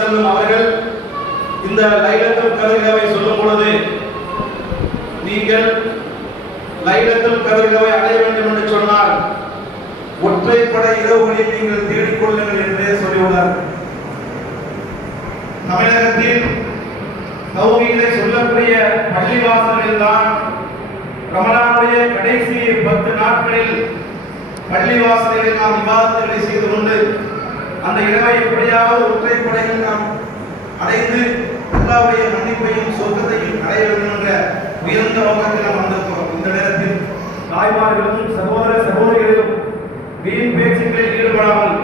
அவர்கள் இந்த லைலத்துல் கத்ரை சொல்லும் பொழுது நீங்கள் லைலத்துல் கத்ரை அடைய வேண்டும் என்று சொன்னால் ஒற்றைப்படை இரவுகளில் நீங்கள் தேடிக்கொள்ளுங்கள் என்று சொல்லியுள்ளார். தமிழகத்தில் தௌஹீதை சொல்லக்கூடிய பள்ளிவாசல்கள் தான் ரமலானுடைய கடைசி 10 நாட்களில் பள்ளிவாசலில் நாம் இபாதத்துகளை செய்து கொண்டு அந்த இரவை எப்படியாவது ஒற்றைப்படையில் நாம் அடைந்து அல்லாஹ்வுடைய மன்னிப்பையும் சொர்க்கத்தையும் அடைய வேண்டும் என்ற உயர்ந்த நோக்கத்தில் நாம் வந்திருக்கிறோம். இந்த நேரத்தில் தாய்மார்களும் சகோதர சகோதரிகளும் வீண் பேச்சுக்களில் ஈடுபடாமல்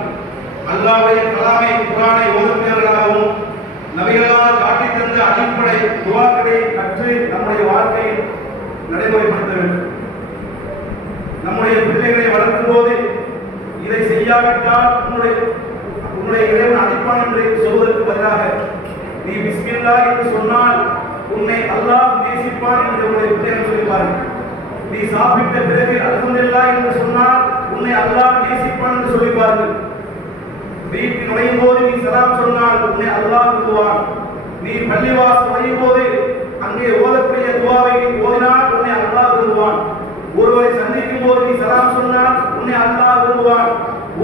அல்லாஹ்வுடைய கலாமை குர்ஆனை ஓதுபவர்களாகவும் நபிகளால் காட்டித் தந்த அடிப்படை துஆக்களை கற்று நம்முடைய வாழ்க்கையில் நடைமுறைப்படுத்த வேண்டும். நம்முடைய பிள்ளைகளை வளர்க்கும் போது இதை செய்யாவிட்டால் உன்னுடைய இறைவன் அடிப்பான் என்று சொல்வதற்கு பதிலாக நீ பிஸ்மில்லாஹ் என்று சொன்னால் உன்னை அல்லாஹ் நேசிப்பான் என்று உன்னுடைய பிள்ளைகள் சொல்லிப்பார்கள். நீ சாப்பிட்ட பிறகு அல்ஹம்துலில்லாஹ் என்று சொன்னால் உன்னை அல்லாஹ் நேசிப்பான் என்று சொல்லிப்பார்கள். வீட்டில் நுழையும் போது நீ சலாம் சொன்னால் உன்னை அல்லாஹ் விரும்புவான். நீ பள்ளிவாசல் நுழையும் போது அங்கே ஓதக்கூடிய துஆவை ஓதினால் உன்னை அல்லாஹ் விரும்புவான். ஒருவரை சந்திக்கும் போது நீ சலாம் சொன்னால் உன்னை அல்லாஹ் விரும்புவான்.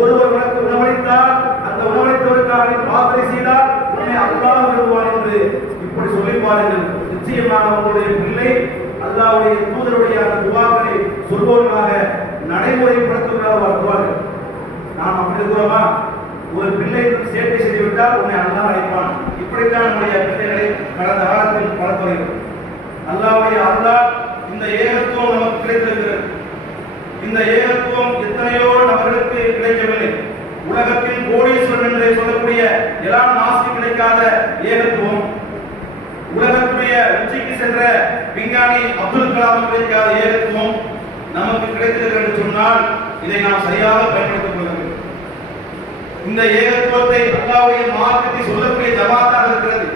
ஒருவர் உனக்கு உணவளித்தால் அந்த உணவளித்தவருக்காக பிரார்த்தனை செய்தால் உன்னை அல்லாஹ் விரும்புவான் என்று இப்படி சொல்லி பாருங்கள். நிச்சயமாக உங்களுடைய பிள்ளை அல்லாஹ்வுடைய தூதருடைய அந்த துஆக்களை சொல்வோமாக நடைமுறைப்படுத்துவதாக வருவார்கள். நாம் அப்படி இருக்கிறோமா? ஒரு பிள்ளை சேட்டை செய்துவிட்டால் உன்னை அல்லாஹ் அழைப்பான். இப்படித்தான் நம்முடைய பிள்ளைகளை கடந்த காலத்தில் வளர்த்துள்ளோம். அல்லாஹ்வுடைய அல்லாஹ் இந்த ஏகத்துவம் நமக்கு கிடைத்திருக்கிறது. இந்த ஏகத்துவம் எத்தனையோ நபர்களுக்கு கிடைக்கவில்லை. உலகத்தில் கோடீஸ்வரன் என்று சொல்லக்கூடிய எலான் மாஸ்க்கு கிடைக்காத ஏகத்துவம், உலகத்துடைய உச்சிக்கு சென்ற விஞ்ஞானி அப்துல் கலாம் கிடைக்காத ஏகத்துவம் நமக்கு கிடைத்திருக்கிறது என்று சொன்னால் இதை நாம் சரியாக பயன்படுத்திக் கொள்ள வேண்டும். இந்த ஏகத்துவத்தை அல்லாஹ்வுடைய மார்க்கத்தை சொல்லக்கூடிய ஜமாத்தாக இருக்கிறது.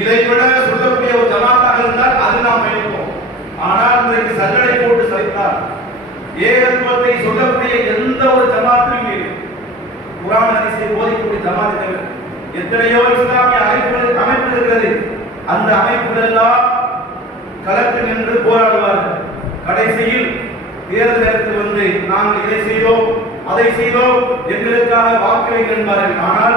இதை விட சொல்லக்கூடிய ஒரு ஜமாத்தாக இருந்தால் அது நாம் பயணிப்போம். ஆனால் இன்றைக்கு சல்லடை போட்டு சரித்தார் ஏகத்துவத்தை சொல்லக்கூடிய எந்த ஒரு ஜமாத்திலும் இல்லை. குர்ஆன் ஹதீஸை போதிக்கக்கூடிய ஜமாத் தவிர எத்தனையோ இஸ்லாமிய அமைப்பு இருக்கிறது. அந்த அமைப்புகள் எல்லாம் களத்தில் நின்று போராடுவார்கள். கடைசியில் தேர்தல் நேரத்தில் வந்து நாங்கள் இதை செய்தோம் அதை செய்தோம் எங்களுக்காக வாக்களிங்கள் என்பார்கள். ஆனால்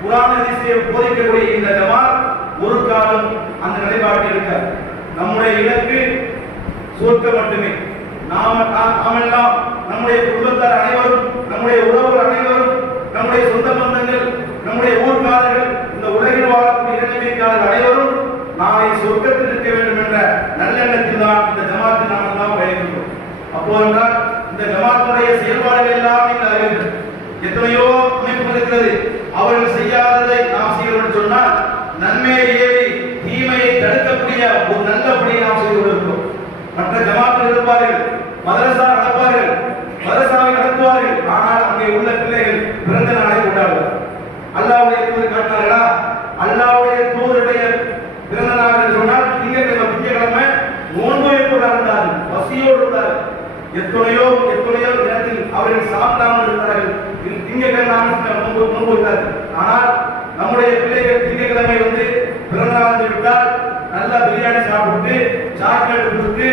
குர்ஆன் ஹதீஸை போதிக்கக்கூடிய இந்த ஜமாத் ஒரு காலம் அந்த நிலைப்பாட்டில் இருக்கார். நம்முடைய இலக்கு சொர்க்கம் மட்டுமே. நாமெல்லாம் நம்முடைய குடும்பத்தார் அனைவரும், நம்முடைய உறவுகள் அனைவரும், நம்முடைய சொந்த பந்தங்கள், நம்முடைய ஊர்காரர்கள், இந்த உலகில் வாழக்கூடிய இறைநம்பிக்கையாளர்கள் அனைவரும் நாளை சொர்க்கத்தில் இருக்க வேண்டும் என்ற நல்லெண்ணத்தில் தான் இந்த ஜமாத்தில் நாம் எல்லாம் பயணிக்கிறோம். அப்போதென்றால் இந்த ஜமாத்துடைய செயல்பாடுகள் எல்லாம் நீங்கள் அறிவீர்கள். எத்தனையோ அமைப்புகள் இருக்கிறது. அவர்கள் செய்யாததை நாம் செய்ய வேண்டும் சொன்னால் நன்மையை ஏறி தீமையை தடுக்கக்கூடிய ஒரு நல்ல பணியை நாம் செய்து கொண்டிருக்கிறோம். மற்ற ஜமாத்தில் இருப்பார்கள், மதரசா நடப்பார்கள், மதரசாவை நடத்துவார்கள். ஆனால் அங்கே உள்ள பிள்ளைகள் பிறந்த நாளை கொண்டாடுவார்கள். அல்லாஹ்வுடைய தூதர் காட்டினார்களா? அல்லாஹ்வுடைய தூதருடைய பிறந்த நாள் என்று சொன்னால் திங்கட்கிழமை நோன்பு கொண்டாடுகிறார்கள், பசியோடு இருந்தார்கள். எத்தனையோ நேரத்தில் அவர்கள் சாப்பிடாமல் இருந்தார்கள். திங்கட்கிழமை நோன்பு வைத்தார்கள். ஆனால் நம்முடைய பிள்ளைகள் திங்கட்கிழமை வந்து பிறந்த நாள் விட்டால் நல்லா பிரியாணி சாப்பிட்டு சாக்லேட் கொடுத்து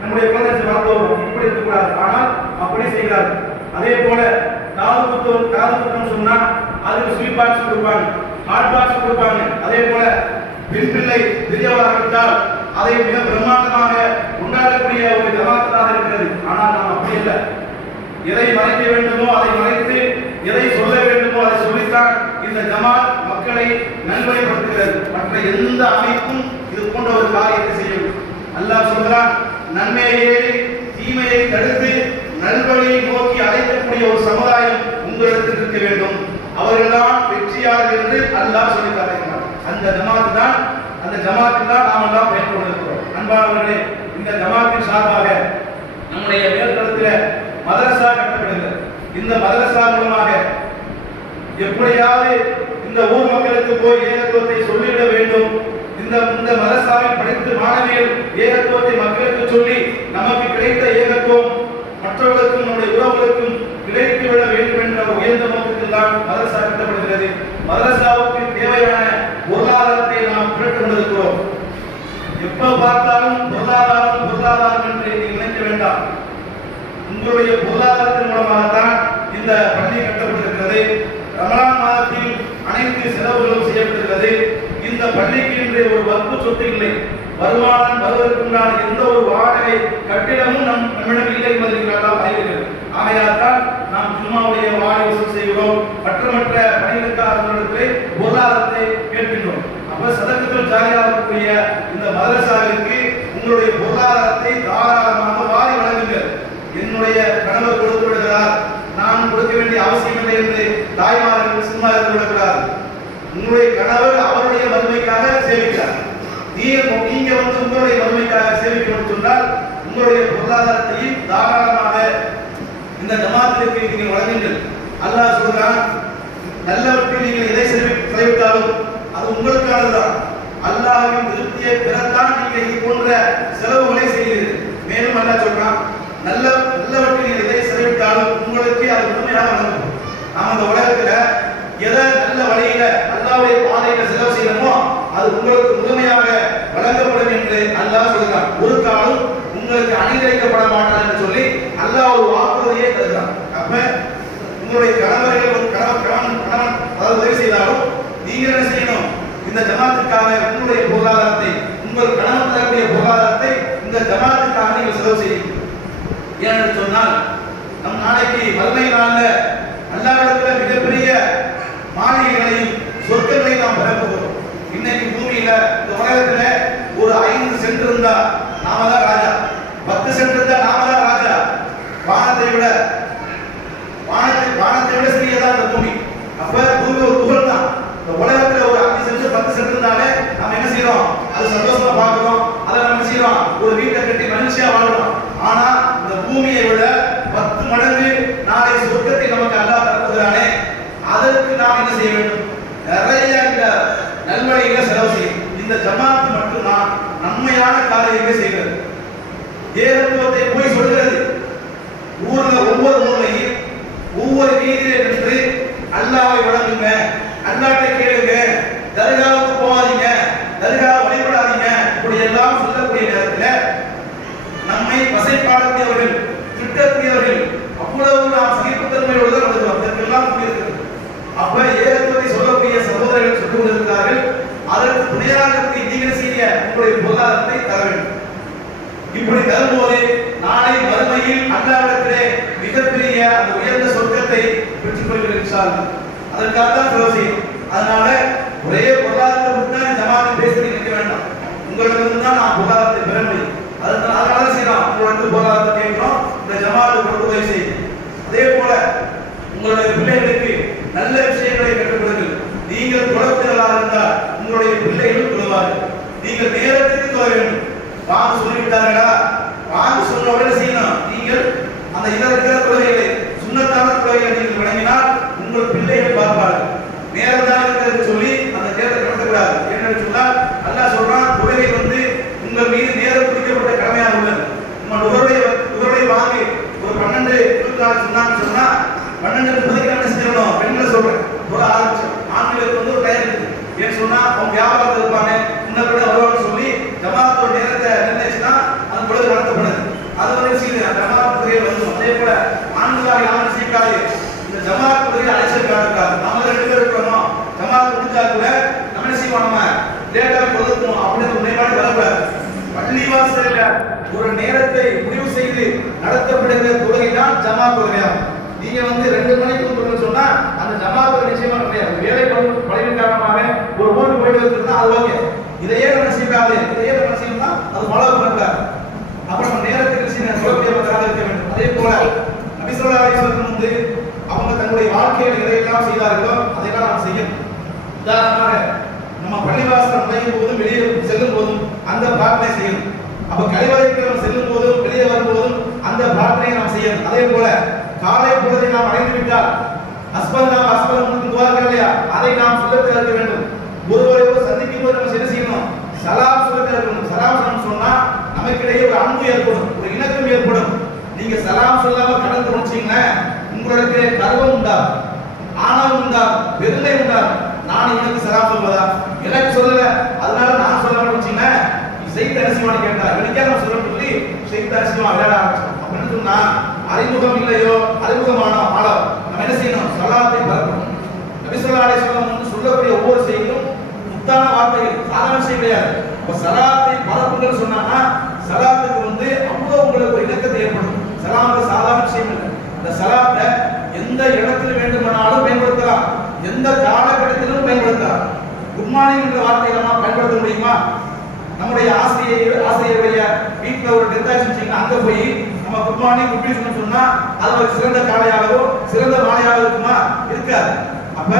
நம்முடைய குழந்தை வளர்த்தோம். இப்படி இருக்கக்கூடாது. ஆனால் அப்படி செய்கிறார்கள். அதே போல காது குத்தம் சொன்னா அதுக்கு ஸ்வீட் பாக்ஸ் கொடுப்பாங்க, ஹாட் பாக்ஸ் கொடுப்பாங்க. அதே போல பெண் பிள்ளை பெரியவராக விட்டால் அதை மிக பிரம்மாண்டமாக கொண்டாடக்கூடிய ஒரு ஜமாத்தாக இருக்கிறது. ஆனால் நாம் அப்படி இல்லை. எதை மறைக்க வேண்டுமோ அதை மறைத்து, எதை சொல்ல வேண்டுமோ அதை சொல்லித்தான் இந்த ஜமாத் மக்களை நல்வழிப்படுத்துகிறது. மற்ற எந்த அமைப்பும் இது போன்ற ஒரு காரியத்தை செய்யும். அல்லாஹ் சொல்கிறான், நன்மையை ஏறி தீமையை தடுத்து நல்வழியை நோக்கி அழைக்கக்கூடிய ஒரு சமுதாயம் உங்களிடத்தில் இருக்க வேண்டும். அவர்கள்தான் வெற்றியாளர்கள் என்று அல்லாஹ் சொல்லி காட்டுகிறார். அந்த ஜமாத் தான் நாம் எல்லாம் பயன்படுத்திருக்கிறோம். அன்பானவர்களே, இந்த ஜமாத்தின் சார்பாக நம்முடைய மேல்தளத்தில் மதரசா கட்டப்படுகிறது. இந்த மதரசா மூலமாக எப்படியாவது இந்த ஊர் மக்களுக்கு போய் ஏகத்துவத்தை சொல்லிவிட வேண்டும். இந்த மதரசாவில் படித்து மாணவிகள் ஏகத்துவத்தை மக்களுக்கு சொல்லி நமக்கு கிடைத்த ஏகத்துவம் மற்றவர்களுக்கும் நம்முடைய உறவுகளுக்கும் கிடைத்து விட வேண்டும் என்ற உயர்ந்த நோக்கத்தில் தான் மதரசா கட்டப்படுகிறது. மதரசாவுக்கு தேவையான பொருளாதாரத்தை நாம் திரட்டு கொண்டிருக்கிறோம். எப்ப பார்த்தாலும் பொருளாதாரம் பொருளாதாரம் என்று நினைக்க வேண்டாம். உங்களுடைய பொருளாதாரத்தின் மூலமாகத்தான் இந்த பள்ளி கட்டப்பட்டிருக்கிறது. ரமலான் மாதத்தில் அனைத்து செலவுகளும் செய்யப்பட்டிருக்கிறது. இந்த பள்ளிக்கு இன்று ஒரு வக்ஃப் சொத்து இல்லை. வருமானம் வருவதற்குண்டான எந்த ஒரு வாடகை கட்டிடமும் நம்மிடம் இல்லை என்பதற்கு அறிவிக்கிறது. ஆகையால் தான் நாம் ஜும்மாவுடைய வாடகை வசூல் செய்கிறோம். மற்ற பணிகளுக்காக பொருளாதாரத்தை கேட்கின்றோம். அப்ப சதகத்துல் ஜாரியாக இருக்கக்கூடிய இந்த மதரசாவிற்கு உங்களுடைய பொருளாதாரத்தை தாராளமாக வாரி வழங்குங்கள். என்னுடைய கணவர் கொடுத்து விடுகிறார், நான் கொடுக்க வேண்டிய அவசியம் இல்லை என்று தாய்மார்கள் சும்மா இருந்து விடுகிறார். உங்களுடைய கணவர் அவருடைய வறுமைக்காக சேவிக்கிறார். நீங்க உங்களுடைய வறுமைக்காக சேவிக்க சொன்னால் உங்களுடைய பொருளாதாரத்தையும் தாராளமாக இந்த ஜமாத்திற்கு நீங்கள் வழங்குங்கள். அல்லாஹ் சொல்கிறான், நல்லவற்றில் நீங்கள் எதை செலவிட்டாலும் அது உங்களுக்கானதுதான். அல்லாஹ்வின் திருப்தியை பெறத்தான் நீங்கள் இது போன்ற செலவுகளை செய்கிறீர்கள். மேலும் அல்லாஹ் சொல்றான், நல்லவற்றில் எதை செலவிட்டாலும் உங்களுக்கு அது முழுமையாக வழங்கும். நாம் இந்த உலகத்துல எதை நல்ல வழியில அல்லாஹ்வுடைய பாதையில செலவு செய்யணுமோ அது உங்களுக்கு முழுமையாக வழங்கப்படும் என்று அல்லாஹ் சொல்கிறான். ஒரு காலம் உங்களுக்கு அணிந்திருக்கப்பட மாட்டார் என்று சொல்லி அல்லாஹ் ஒரு வாக்குறுதியை தருகிறான். அப்ப உங்களுடைய கணவர்கள் கணவன் அதாவது உதவி செய்தாலும் நீங்கள் என்ன செய்யணும்? இந்த ஜமாத்துக்காக உங்களுடைய பொருளாதாரத்தை, உங்கள் கணவன் தரக்கூடிய பொருளாதாரத்தை இந்த ஜமாத்துக்காக நீங்கள் செலவு செய்யணும். ஏன்னு சொன்னால் நம் நாளைக்கு வறுமை நாள்ல அல்லாஹ்விடத்தில் மிகப்பெரிய மாளிகைகளையும் சொற்களையும் நாம் பெறப்போகிறோம். இன்னைக்கு பூமியில இந்த உலகத்துல ஒரு 5 சென்ட் இருந்தா நாம தான் ராஜா, 10 சென்ட் இருந்தா நாம தான் ராஜா. வானத்தை விட சிறியதா இந்த பூமி. அப்ப பூமி ஒரு புகழ் தான். இந்த உலகத்துல ஒரு 5 சென்ட் 10 சென்ட் இருந்தாலே நாம என்ன செய்யறோம்? அது சந்தோஷமா பார்க்கிறோம். அதை நம்ம என்ன செய்யறோம்? ஒரு வீட்டை கட்டி மகிழ்ச்சியா வாழ்றோம். ஆனா இந்த பூமியை விட 10 மடங்கு நாளை சொர்க்கத்தை நமக்கு அல்லாஹ் தரப்போகிறானே, அதற்கு நாம் என்ன செய்ய வேண்டும்? நிறைய இந்த நல்வழிகளை செலவு செய்யும். இந்த ஜமாத் மட்டும்தான் நன்மையான காரியங்களை செய்கிறது. ஏகத்துவத்தை போய் சொல்கிறது. ஊர்ல ஒவ்வொரு ஊர்லையும் ஒவ்வொரு வீதியில நின்று அல்லாஹ்வை வணங்குங்க, அல்லாஹ்வை கேளுங்க, தர்காவுக்கு போகாதீங்க, தர்காவை வழிபடாதீங்க, இப்படி எல்லாம் சொல்லக்கூடிய நேரத்தில் நம்மை வசைப்பாடக்கூடியவர்கள், திட்டக்கூடியவர்கள் அவ்வளவு நாம் சகிப்புத்தன்மையோடு தான் வருகிறோம். இதற்கெல்லாம் புரிகிறது. அப்ப ஏகத்துவத்தை சொல்லக்கூடிய சகோதரர்கள் சொல்லிக் கொண்டிருக்கிறார்கள். அதற்கு துணையாக நீங்கள் செய்ய உங்களுடைய பொருளாதாரத்தை தர வேண்டும். இப்படி தரும்போது நாளை மறுமையில் அல்லாஹ்விடத்திலே மிகப்பெரிய அந்த உயர்ந்த சொர்க்கத்தை பெற்றுக் கொள்கிறீர்கள். அதற்காக தான் செலவு செய்யும். அதனால ஒரே பொருளாதாரத்தை தான் ஜமாத்தை பேசி நிற்க வேண்டாம். உங்களுக்கு தான் நான் பொருளாதாரத்தை பெற முடியும். அதனால செய்யலாம். உங்களுக்கு பொருளாதாரத்தை கேட்கிறோம், இந்த ஜமாத்தை கொண்டு போய் செய்யும். அதே போல உங்களுடைய பிள்ளைகளுக்கு நல்ல விஷயங்களை கற்றுக் கொடுங்கள். நீங்கள் குழந்தைகளாக இருந்தால் உங்களுடைய பிள்ளைகளும் தொழுவார்கள். நீங்கள் நேரத்துக்கு தொழ வேண்டும். வாங்க சொல்லிவிட்டார்களா, வாங்க சொன்ன உடனே செய்யணும். நீங்கள் அந்த இதர தொழுகைகளை, சுன்னத்தான தொழுகைகளை நீங்கள் வழங்கினால் உங்கள் பிள்ளைகள் பார்ப்பார்கள். நேரம் தான் இருக்கிறது சொல்லி அந்த நேரத்தை கடத்தக்கூடாது. என்னன்னு சொன்னால் அல்லாஹ் சொல்றான், தொழுகை உங்கள் மீது நேரம் குறிக்கப்பட்ட கடமையாக உள்ளது. உங்கள் உங்களுடைய வாங்கி ஒரு 12 சொன்னான்னு சொன்னா 12:30 என்ன செஞ்சிடணும்? பெண்களை சொல்றேன், ஒரு ஆரம்பிச்சோம். ஆண்களுக்கு ஒரு டைம் இருக்குது. ஏன்னு சொன்னா அவங்க வியாபாரத்தில் இருப்பாங்க, முன்ன கூட வருவான்னு சொல்லி ஜமாத்தோட நேரத்தை நிர்ணயிச்சுன்னா அது பொழுது நடத்தப்படுது. அது ஜமாத் துறையில் வந்துடும். அதே போல ஆண்களாக யாரும் செய்யாது. இந்த ஜமாத் துறையில் அலைச்சல் காட்டுறாரு. நம்ம 2 பேர் இருக்கிறோம், ஜமாத் முடிஞ்சா கூட நம்ம என்ன செய்வோம்? நம்ம லேட்டாக கொடுக்கணும் அப்படின்னு முன்னாடி வரக்கூடாது. பள்ளிவாசல்ல ஒரு நேரத்தை முடிவு செய்து நடத்தப்படுகிற தொழுகை தான் ஜமாத் தொழுகையாகும். நீங்க 2 மணிக்கு தொழுகை சொன்னா அந்த ஜமாத் நிச்சயமா கிடையாது. வேலை பணியின் காரணமாக ஒரு ஊருக்கு போயிட்டு இருந்தா அது ஓகே. இதையே நம்ம செய்யாது, இதையே நம்ம செய்யணும்னா அது மழை பண்ணக்கூடாது. அப்புறம் நம்ம நேரத்துக்கு தொழக்கூடியவர்களாக இருக்க வேண்டும். அதே போல நபி ஸல்லல்லாஹு அலைஹி வஸல்லம் அவங்க தங்களுடைய வாழ்க்கையில் எதையெல்லாம் செய்தார்களோ அதையெல்லாம் நாம் செய்யணும். உதாரணமாக நம்ம பள்ளிவாசல் நுழையும் போதும் வெளியே செல்லும் போதும் அந்த பிரார்த்தனை செய்யணும். அப்ப கழிவறைக்கு நாம் செல்லும் போதும் வெளியே வரும்போதும் அந்த பிரார்த்தனையை நாம் செய்யணும். அதே போல காலை பொழுதை நாம் அடைந்து விட்டால் அஸ்பலம் துவார்கள் இல்லையா, அதை நாம் சொல்ல இருக்க வேண்டும். ஒருவரை சந்திக்கும் போது நம்ம என்ன செய்யணும்? சலாம் சொல்ல இருக்கணும். சலாம் சொன்னா நமக்கிடையே ஒரு அன்பு ஏற்படும், ஒரு இணக்கம் ஏற்படும். நீங்க சலாம் சொல்லாம கடந்து முடிச்சீங்கன்னா உங்களுக்கு கர்வம் உண்டாகும், ஆணவம் உண்டாகும், பெருமை உண்டாகும். நான் இவனுக்கு சலாம் சொல்வதா? எனக்கு சொல்லல, அதனால நான் சொல்ல ஆரம்பிச்சீங்க. செய்த அரசியமான கேட்டா இவனுக்கே நான் சொல்லணும்னு சொல்லி செய்த அரசியமா விளையாட ஆரம்பிச்சோம். அப்படின்னு சொன்னா அறிமுகம் இல்லையோ அறிமுகமான ஆளோ நம்ம என்ன செய்யணும்? சலாத்தை பரப்பணும். நபி ஸல்லல்லாஹு அலைஹி வஸல்லம் சொல்லக்கூடிய ஒவ்வொரு செய்தியும் முத்தான வார்த்தைகள், சாதாரண விஷயம் கிடையாது. இப்ப சலாத்தை பரப்புங்கன்னு சொன்னாங்கன்னா சலாத்துக்கு அவ்வளவு உங்களுக்கு ஒரு இலக்கத்தை ஏற்படும். சலாம் சாதாரண விஷயம் இல்லை. அந்த சலாத்தை எந்த இடத்துல வேண்டுமானாலும் பயன்படுத்தலாம், எந்த காலகட்டத்திலும் பயன்படுத்தலாம். குட் மார்னிங் என்ற வார்த்தையை நம்ம பயன்படுத்த முடியுமா? நம்முடைய ஆசிரியருடைய வீட்டில் ஒரு டெத் ஆச்சுன்னா அங்க போய் நம்ம குட் மார்னிங் குட் ஈவினிங் சொன்னா அது ஒரு சிறந்த காலையாகவோ சிறந்த மாலையாக இருக்குமா? இருக்காது. அப்ப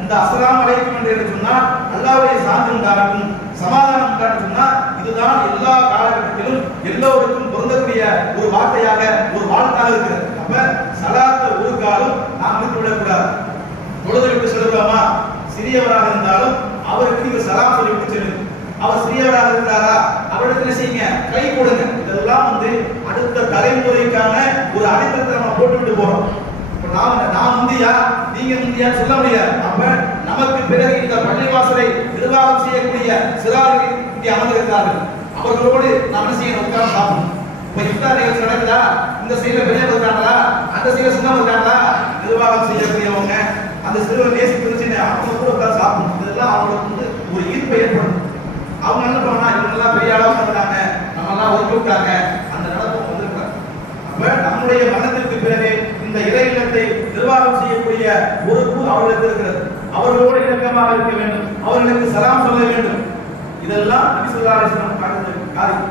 இந்த அஸ்ஸலாமு அலைக்கும் என்று சொன்னா அல்லாஹ்வுடைய சாந்தி உண்டாகட்டும், சமாதானம் உண்டாகட்டும் சொன்னா இதுதான் எல்லா காலகட்டத்திலும் எல்லோருக்கும் பொருந்தக்கூடிய ஒரு வார்த்தையாக ஒரு வாழ்த்தாக இருக்கிறது. அப்ப சலாத்தை ஒரு காலம் நாம் விட்டு விடக்கூடாது. தொழுது விட்டு செல்லுவோமா? சிறியவராக இருந்தாலும் அவருக்கு நீங்க சலாம் சொல்லி விட்டு செல்லுங்க. அவர் சிறியவராக இருக்கிறாரா? அவரிடத்துல செய்யுங்க, கை கொடுங்க. இதெல்லாம் அடுத்த தலைமுறைக்கான ஒரு அடித்தளத்தை நம்ம போட்டுவிட்டு போறோம். நான் முந்தியா நீங்க முந்தியா சொல்ல முடியாது. அப்ப நமக்கு பிறகு இந்த பள்ளிவாசலை நிர்வாகம் செய்யக்கூடிய சிறார்கள் இங்கே அமர்ந்திருக்கிறார்கள். அவர்களோடு நாம் என்ன செய்யணும்? உட்கார்ந்து சாப்பிடணும். இப்ப இஃப்தார் நிகழ்ச்சி நடக்குதா? இந்த சைடுல பெரிய இருக்காங்களா, அந்த சைடுல சின்ன இருக்காங்களா? நிர்வாகம் செய்யக்கூடியவங்க அந்த சிறுவர் நேசிக்கிறதுன்னு அவங்க கூட உட்கார்ந்து சாப்பிடணும். இதெல்லாம் அவங்களுக்கு ஒரு ஈர்ப்பை ஏற்படும். அவங்க என்ன பண்ணா இவங்கெல்லாம் பெரிய அளவு பண்றாங்க, நம்ம எல்லாம் ஒதுக்கி விட்டாங்க, அந்த நடப்பு வந்திருக்காங்க. அப்ப நம்முடைய மரணத்திற்கு பிறகு இந்த இறை இல்லத்தை நிர்வாகம் செய்யக்கூடிய பொறுப்பு அவர்களுக்கு இருக்கிறது. அவர்களோடு இணக்கமாக இருக்க வேண்டும், அவர்களுக்கு சலாம் சொல்ல வேண்டும். இதெல்லாம் நபி ஸல்லல்லாஹு அலைஹி வஸல்லம் காட்டிய காரியம்.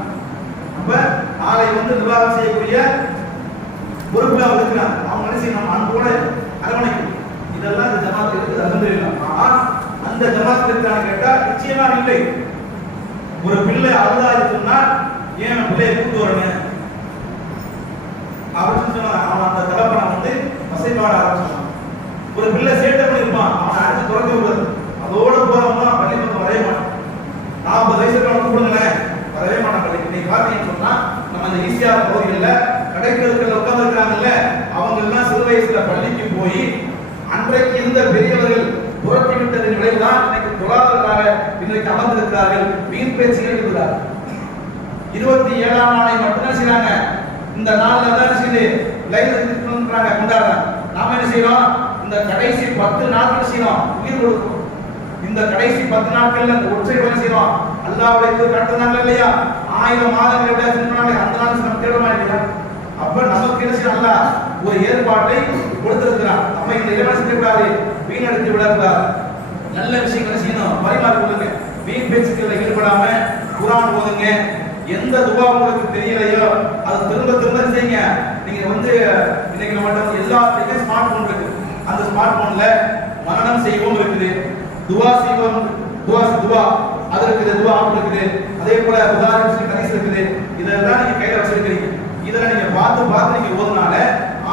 அப்ப நாளை நிர்வாகம் செய்யக்கூடிய பொறுப்புல அவங்க இருக்கிறாங்க. அவங்க என்ன செய்யணும்? அன்போட அரவணைக்கணும். இதெல்லாம் இந்த ஜமாத் இருக்குது, அல்ஹம்துலில்லாஹ். ஆனால் அந்த ஜமாத் இருக்கான்னு கேட்டா நிச்சயமா இல்லை. ஒரு பிள்ளை அழுதாது சொன்னால் ஏன் பிள்ளையை கூட்டு வரீங்க அப்படின்னு சொன்னா அவன் அந்த தகப்பனை வசைப்பாட ஆரம்பிச்சான். ஒரு பிள்ளை சேட்டை பண்ணிருப்பான், அவனை அடிச்சு துரத்தி விடுறது. அதோட போறவங்க பள்ளிக்கூடம் வரவே மாட்டான். 40 வயசுக்கு அவன் கூடுங்களேன், வரவே மாட்டான். இன்னைக்கு பார்த்தீங்கன்னு சொன்னா நம்ம அந்த ஈசிஆர் பகுதிகளில் கடைத்தெருக்கள் உட்கார்ந்து இருக்கிறாங்கல்ல, அவங்க எல்லாம் சிறு வயசுல பள்ளிக்கு போய் அன்றைக்கு இருந்த பெரியவர்கள் புரட்டி விட்டதன் விளைவுதான் இன்னைக்கு தொழாதவர்களாக இன்றைக்கு அமர்ந்திருக்கிறார்கள். வீண் பேச்சுகள் இருக்கிறார்கள். 27ஆம் நாளை மட்டும் செய்யறாங்க. இந்த நாள்ல தான் செய்து லைவ் எடுத்துக்கிறாங்க, கொண்டாடுறாங்க. நாம என்ன செய்யறோம்? இந்த கடைசி 10 நாட்கள் செய்யறோம், உயிர் கொடுக்கிறோம். இந்த கடைசி 10 நாட்கள்ல ஒற்றை என்ன செய்யறோம்? அல்லாஹ்வுடைய கட்டணங்கள் இல்லையா? 1000 மாதங்களை விட சொன்னாலே அந்த நாள் நம்ம தேடமா இல்லையா? அப்ப நமக்கு என்ன செய்யணும்? அல்லாஹ் ஒரு ஏற்பாட்டை கொடுத்திருக்கிறான். அப்ப இந்த இறைவனை செய்யக்கூடாது, வீணடித்து விடக்கூடாது. நல்ல விஷயங்களை செய்யணும், பரிமாறிக்கொள்ளுங்க. வீண் பேச்சுக்களை ஈடுபடாம குர்ஆன் ஓதுங்க. எந்த துவா உங்களுக்கு தெரியலையோ அது திரும்ப திரும்ப செய்யுங்க. நீங்க இன்னைக்கு நம்மகிட்ட எல்லாத்துக்குமே ஸ்மார்ட் போன் இருக்கு. அந்த ஸ்மார்ட் போன்ல மனனம் செய்வோம் இருக்குது, துவா செய்வோம், துவா அது இருக்குது, துவா ஆப் இருக்குது. அதே போல உதாரணத்துக்கு கனீஸ் இருக்குது. இதெல்லாம் நீங்க கையில வச்சிருக்கீங்க. இதெல்லாம் நீங்க பார்த்து நீங்க ஓதுனால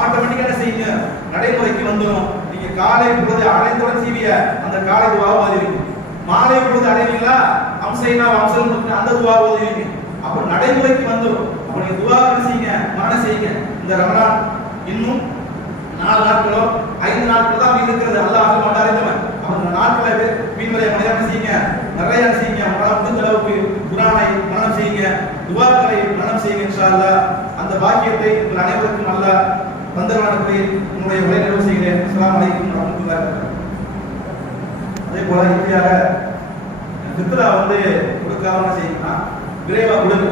ஆட்டோமேட்டிக்கா என்ன செய்யுங்க? நடைமுறைக்கு வந்துடும். நீங்க காலை பொழுது அடைந்தவுடன் செய்வீங்க, அந்த காலை துவா ஓதுவீங்க. மாலை பொழுது அடைவீங்களா? அம்சைனா அம்சல் அந்த துவா ஓதுவீங்க. அப்ப நடைமுறைக்கு வந்துடும். அப்ப நீங்க துவா செய்யுங்க, மரணம் செய்யுங்க. இந்த ரமலான் இன்னும் 4 நாட்களோ 5 நாட்கள் தான் இருக்கிறது. அல்லாஹ் அறிந்தவன். அந்த நாட்களை வீண்முறை மனிதன் செய்யுங்க, நிறைய செய்யுங்க. உங்களால் முடிந்த அளவுக்கு குர்ஆனை மரணம் செய்யுங்க, துவாக்களை மரணம் செய்யுங்க. இன்ஷா அல்லாஹ் அந்த பாக்கியத்தை உங்கள் அனைவருக்கும் அல்லாஹ் தந்தரவானத்தை உங்களுடைய உரை நிறைவு செய்கிறேன். அஸ்ஸலாமு அலைக்கும் வரஹ்மத்துல்லாஹி வபரகாத்துஹு. அதே போல இறுதியாக ஃபித்ரா கொடுக்காம செய்யுங்கன்னா விரைவா கொடுங்க.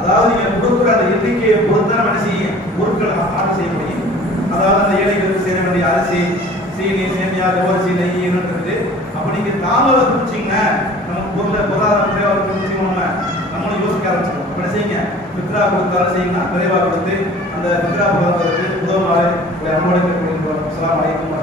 அதாவது நீங்க கொடுக்குற அந்த எண்ணிக்கையை பொறுத்து நம்ம என்ன செய்யுங்க? பொருட்களை ஆர்டர் செய்ய முடியும். அதாவது அந்த ஏழைகளுக்கு சேர வேண்டிய அரிசி, சீனி, சேமியா, ஜவ்வரிசி, நெய் இருக்குது. அப்ப நீங்க தாமதம் குடிச்சீங்க, நம்ம பொருளாதாரம் விரைவா குடிச்சீங்க, நம்மளும் யோசிக்க ஆரம்பிச்சிடும். அப்ப என்ன செய்யுங்க? ஃபித்ரா கொடுத்தாலும் செய்யுங்க, விரைவா கொடுத்து அந்த ஃபித்ரா பொருளாதாரத்துக்கு உதவுமாறு அனுமதிக்கப்படுகிறோம். அஸ்ஸலாமு அலைக்கும்.